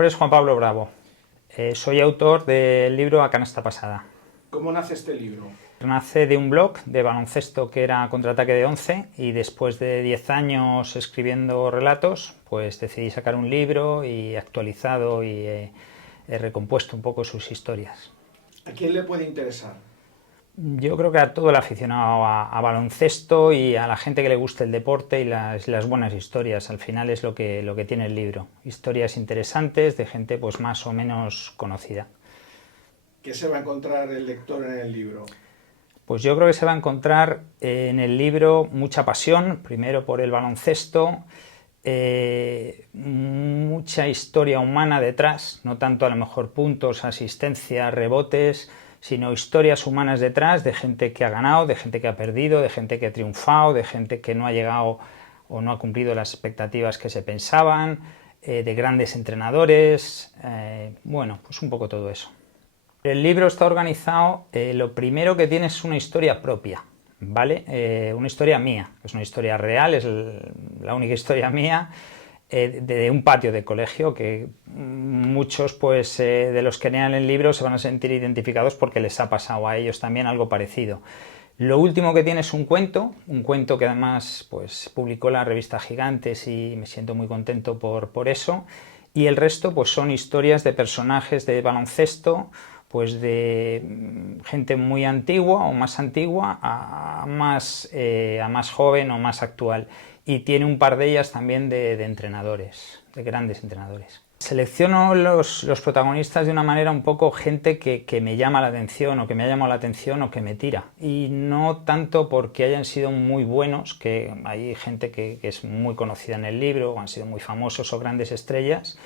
nombre es Juan Pablo Bravo. Soy autor del libro A Canasta Pasada. ¿Cómo nace este libro? Nace de un blog de baloncesto que era Contraataque de 11 y después de 10 años escribiendo relatos, pues decidí sacar un libro y actualizado y he recompuesto un poco sus historias. ¿A quién le puede interesar? Yo creo que a todo el aficionado a baloncesto y a la gente que le guste el deporte y las buenas historias. Al final es lo que tiene el libro. Historias interesantes de gente pues más o menos conocida. ¿Qué se va a encontrar el lector en el libro? Pues yo creo que se va a encontrar en el libro mucha pasión, primero por el baloncesto, mucha historia humana detrás, no tanto a lo mejor puntos, asistencias, rebotes, sino historias humanas detrás de gente que ha ganado, de gente que ha perdido, de gente que ha triunfado, de gente que no ha llegado o no ha cumplido las expectativas que se pensaban, de grandes entrenadores, bueno, pues un poco todo eso. El libro está organizado, lo primero que tiene es una historia propia, ¿vale? Una historia mía, es una historia real, es la única historia mía, de un patio de colegio que muchos pues, de los que lean el libro se van a sentir identificados porque les ha pasado a ellos también algo parecido. Lo último que tiene es un cuento que además pues, publicó la revista Gigantes y me siento muy contento por eso, y el resto pues, son historias de personajes de baloncesto, pues de gente muy antigua o más antigua a más joven o más actual, y tiene un par de ellas también de entrenadores, de grandes entrenadores. Selecciono los protagonistas de una manera un poco gente que me llama la atención o que me ha llamado la atención o que me tira, y no tanto porque hayan sido muy buenos, que hay gente que es muy conocida en el libro o han sido muy famosos o grandes estrellas,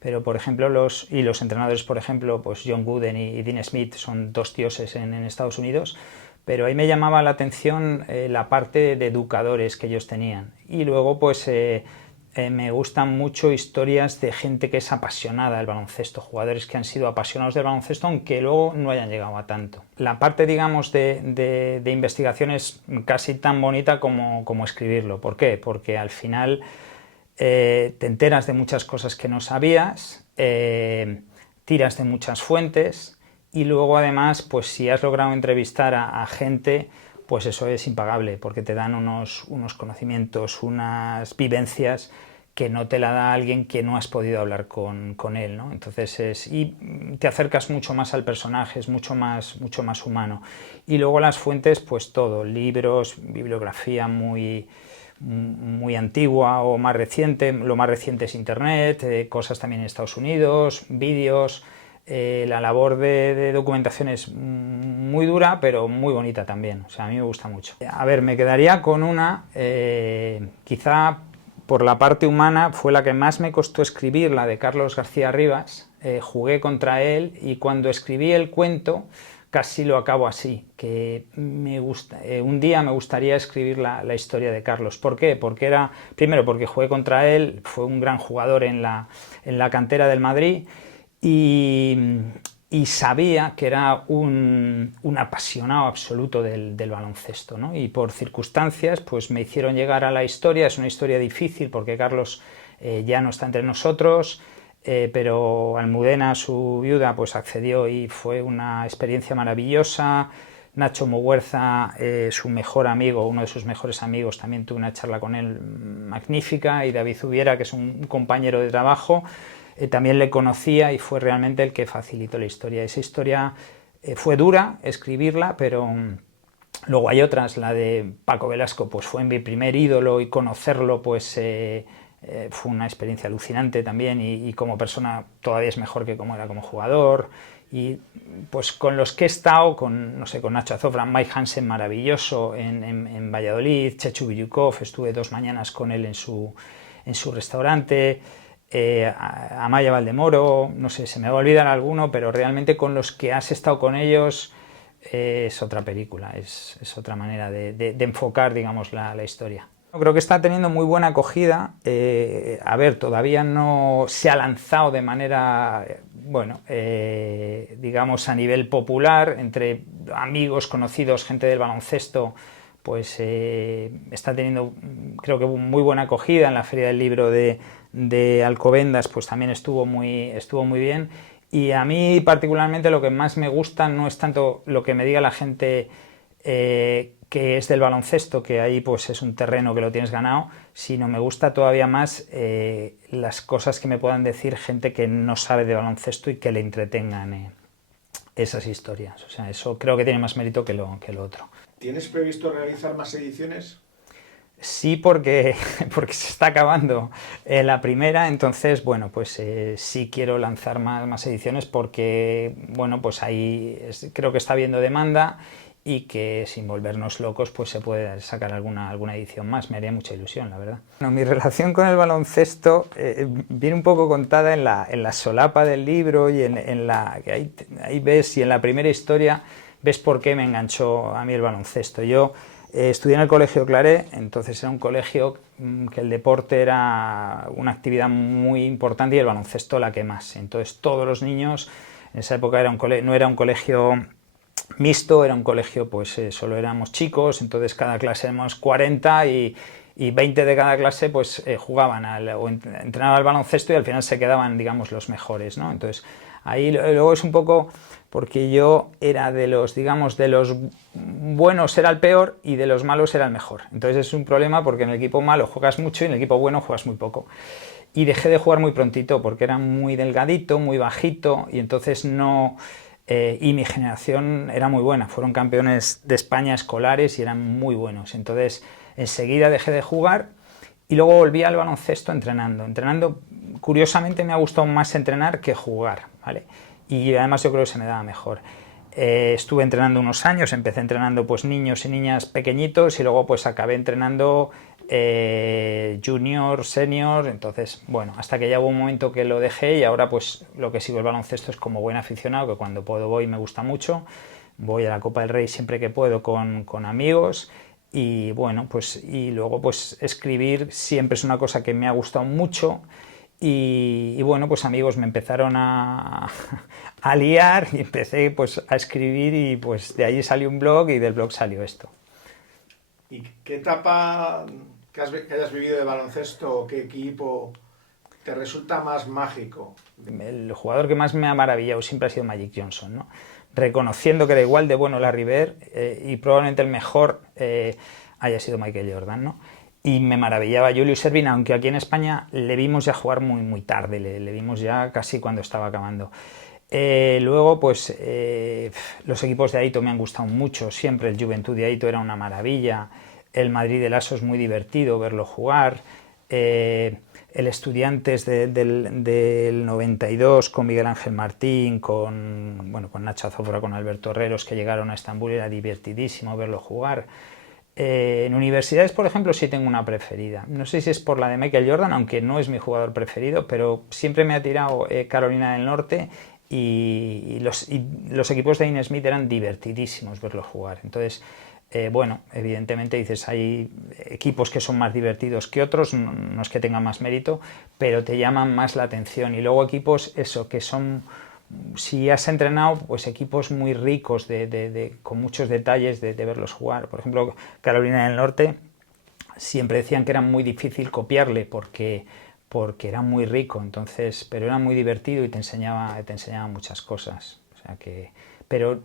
pero por ejemplo los entrenadores, por ejemplo, pues John Wooden y Dean Smith son dos dioses en Estados Unidos, pero ahí me llamaba la atención la parte de educadores que ellos tenían. Y luego pues me gustan mucho historias de gente que es apasionada del baloncesto, jugadores que han sido apasionados del baloncesto aunque luego no hayan llegado a tanto. La parte, digamos, de investigación es casi tan bonita como escribirlo. ¿Por qué? Porque al final te enteras de muchas cosas que no sabías, tiras de muchas fuentes y luego además pues si has logrado entrevistar a gente, pues eso es impagable porque te dan unos conocimientos, unas vivencias que no te la da alguien que no has podido hablar con él, ¿no? Entonces y te acercas mucho más al personaje, es mucho más humano. Y luego las fuentes, pues todo, libros, bibliografía muy antigua o más reciente, lo más reciente es internet, cosas también en Estados Unidos, vídeos, la labor de documentación es muy dura pero muy bonita también, o sea, a mí me gusta mucho. A ver, me quedaría con una, quizá por la parte humana fue la que más me costó escribir, la de Carlos García Rivas. Jugué contra él y cuando escribí el cuento casi lo acabo así, que un día me gustaría escribir la historia de Carlos. ¿Por qué? Porque primero porque jugué contra él, fue un gran jugador en la cantera del Madrid y sabía que era un apasionado absoluto del baloncesto, ¿no? Y por circunstancias pues me hicieron llegar a la historia. Es una historia difícil porque Carlos ya no está entre nosotros, pero Almudena, su viuda, pues accedió y fue una experiencia maravillosa. Nacho Muguerza, su mejor amigo, uno de sus mejores amigos, también tuve una charla con él magnífica, y David Zubiera, que es un compañero de trabajo, también le conocía y fue realmente el que facilitó la historia. Esa historia fue dura escribirla, pero luego hay otras, la de Paco Velasco, pues fue mi primer ídolo y conocerlo pues fue una experiencia alucinante también, y como persona todavía es mejor que como era como jugador. Y pues con los que he estado, no sé, con Nacho Azofra, Mike Hansen maravilloso en Valladolid, Chechu Villukov, estuve 2 mañanas con él en su restaurante, Amaya Valdemoro, no sé, se me va a olvidar alguno, pero realmente con los que has estado con ellos es otra película, es otra manera de enfocar, digamos, la historia. Creo que está teniendo muy buena acogida. A ver, todavía no se ha lanzado de manera, bueno, digamos a nivel popular, entre amigos, conocidos, gente del baloncesto, pues está teniendo, creo que muy buena acogida en la Feria del Libro de de Alcobendas pues también estuvo muy bien. Y a mí particularmente lo que más me gusta no es tanto lo que me diga la gente que es del baloncesto, que ahí pues es un terreno que lo tienes ganado, sino me gusta todavía más las cosas que me puedan decir gente que no sabe de baloncesto y que le entretengan esas historias. O sea, eso creo que tiene más mérito que lo otro. ¿Tienes previsto realizar más ediciones? Sí, porque se está acabando la primera, entonces, bueno, pues sí quiero lanzar más ediciones porque, bueno, pues ahí creo que está habiendo demanda y que sin volvernos locos pues se puede sacar alguna edición más. Me haría mucha ilusión, la verdad. Bueno, mi relación con el baloncesto viene un poco contada en la solapa del libro y en la que ahí ves, y en la primera historia ves por qué me enganchó a mí el baloncesto. Yo estudié en el Colegio Claret, entonces era un colegio que el deporte era una actividad muy importante y el baloncesto la que más. Entonces todos los niños, en esa época no era un colegio mixto, era un colegio pues solo éramos chicos, entonces cada clase éramos 40 y 20 de cada clase pues jugaban o entrenaban al baloncesto y al final se quedaban, digamos, los mejores, ¿no? Entonces ahí luego es un poco porque yo era de los, digamos, de los buenos era el peor y de los malos era el mejor. Entonces es un problema porque en el equipo malo juegas mucho y en el equipo bueno juegas muy poco. Y dejé de jugar muy prontito porque era muy delgadito, muy bajito y entonces no... y mi generación era muy buena, fueron campeones de España escolares y eran muy buenos. Entonces enseguida dejé de jugar y luego volví al baloncesto entrenando. Curiosamente me ha gustado más entrenar que jugar, ¿vale? Y además yo creo que se me daba mejor. Estuve entrenando unos años, empecé entrenando pues niños y niñas pequeñitos y luego pues acabé entrenando junior, senior, entonces bueno, hasta que ya hubo un momento que lo dejé y ahora pues lo que sigo el baloncesto es como buen aficionado, que cuando puedo voy, me gusta mucho, voy a la Copa del Rey siempre que puedo con amigos y bueno, pues y luego pues escribir siempre es una cosa que me ha gustado mucho. Y bueno, pues amigos me empezaron a liar y empecé pues a escribir y pues de ahí salió un blog y del blog salió esto. ¿Y qué etapa que hayas vivido de baloncesto o qué equipo te resulta más mágico? El jugador que más me ha maravillado siempre ha sido Magic Johnson, ¿no? Reconociendo que era igual de bueno Larry Bird y probablemente el mejor haya sido Michael Jordan, ¿no? Y me maravillaba Julius Erving, aunque aquí en España le vimos ya jugar muy tarde, le vimos ya casi cuando estaba acabando. Luego, pues los equipos de Aito me han gustado mucho, siempre el Juventud de Aito era una maravilla, el Madrid del Aso es muy divertido verlo jugar, el Estudiantes del 92 con Miguel Ángel Martín, con Nacho Azofra, con Alberto Herreros, que llegaron a Estambul, era divertidísimo verlo jugar. En universidades, por ejemplo, sí tengo una preferida. No sé si es por la de Michael Jordan, aunque no es mi jugador preferido, pero siempre me ha tirado Carolina del Norte y los equipos de Ian Smith eran divertidísimos verlos jugar. Entonces, bueno, evidentemente dices, hay equipos que son más divertidos que otros, no es que tengan más mérito, pero te llaman más la atención. Y luego equipos, eso, que son... Si has entrenado, pues equipos muy ricos con muchos detalles de verlos jugar. Por ejemplo, Carolina del Norte, siempre decían que era muy difícil copiarle porque era muy rico, entonces, pero era muy divertido y te enseñaba muchas cosas. O sea que, pero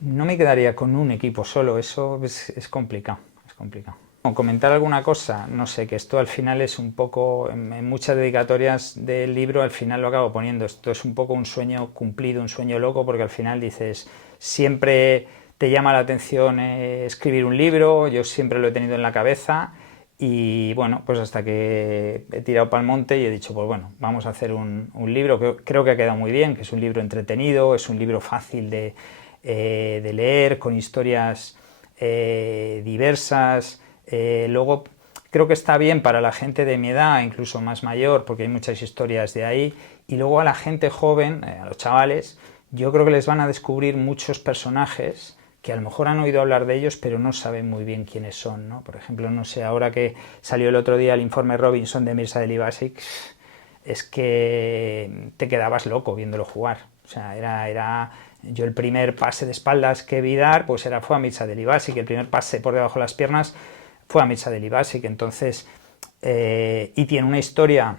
no me quedaría con un equipo solo, eso es complicado, es complicado. Comentar alguna cosa, no sé, que esto al final es un poco, en muchas dedicatorias del libro al final lo acabo poniendo, esto es un poco un sueño cumplido, un sueño loco, porque al final dices, siempre te llama la atención escribir un libro, yo siempre lo he tenido en la cabeza y bueno, pues hasta que he tirado para el monte y he dicho, pues bueno, vamos a hacer un libro que creo que ha quedado muy bien, que es un libro entretenido, es un libro fácil de leer, con historias diversas. Luego creo que está bien para la gente de mi edad, incluso más mayor, porque hay muchas historias de ahí, y luego a la gente joven, a los chavales, yo creo que les van a descubrir muchos personajes que a lo mejor han oído hablar de ellos, pero no saben muy bien quiénes son, ¿no? Por ejemplo, no sé, ahora que salió el otro día el informe Robinson de Mirza Delibasic, es que te quedabas loco viéndolo jugar. O sea, yo el primer pase de espaldas que vi dar, pues fue a Mirza Delibasic, el primer pase por debajo de las piernas fue a Mirza Delibasic, entonces, y tiene una historia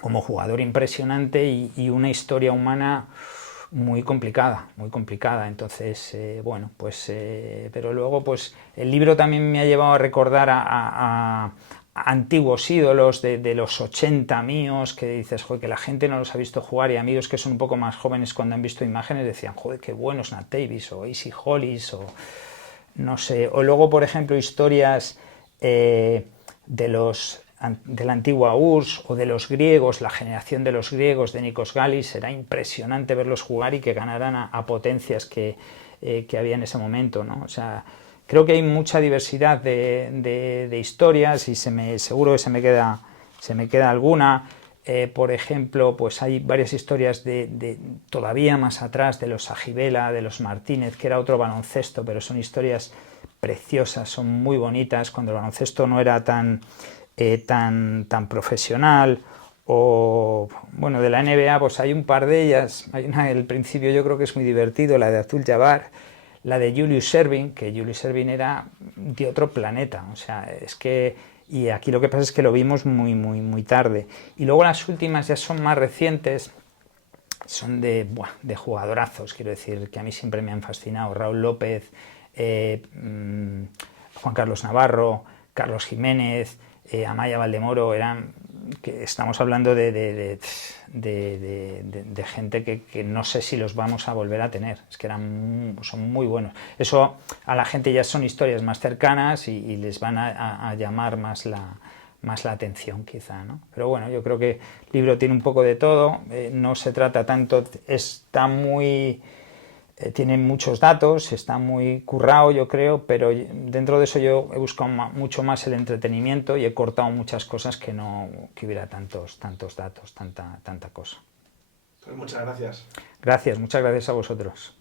como jugador impresionante y una historia humana muy complicada, entonces, bueno, pues, pero luego, pues, el libro también me ha llevado a recordar a antiguos ídolos de los 80 míos, que dices, joder, que la gente no los ha visto jugar, y amigos que son un poco más jóvenes cuando han visto imágenes decían, joder, qué buenos Nat Davis, o Acey Hollis, o no sé, o luego, por ejemplo, historias de la antigua URSS o de los griegos, la generación de los griegos de Nikos Galis, era impresionante verlos jugar y que ganaran a potencias que había en ese momento, ¿no? O sea, creo que hay mucha diversidad de historias y seguro que se me queda alguna. Por ejemplo, pues hay varias historias de todavía más atrás, de los Agibela, de los Martínez, que era otro baloncesto, pero son historias preciosas, son muy bonitas, cuando el baloncesto no era tan profesional. O bueno, de la NBA, pues hay un par de ellas. Hay una del principio, yo creo que es muy divertido, la de Abdul-Jabbar, la de Julius Erving, que Julius Erving era de otro planeta, o sea, es que, y aquí lo que pasa es que lo vimos muy tarde. Y luego las últimas ya son más recientes, son de jugadorazos, quiero decir, que a mí siempre me han fascinado. Raúl López, Juan Carlos Navarro, Carlos Jiménez, Amaya Valdemoro, que estamos hablando de gente que no sé si los vamos a volver a tener, es que son muy buenos. Eso a la gente ya son historias más cercanas y les van a llamar más la atención, quizá, ¿no? Pero bueno, yo creo que el libro tiene un poco de todo, no se trata tanto, tiene muchos datos, está muy currado, yo creo, pero dentro de eso yo he buscado mucho más el entretenimiento y he cortado muchas cosas que hubiera tantos datos, tanta cosa. Pues muchas gracias. Muchas gracias a vosotros.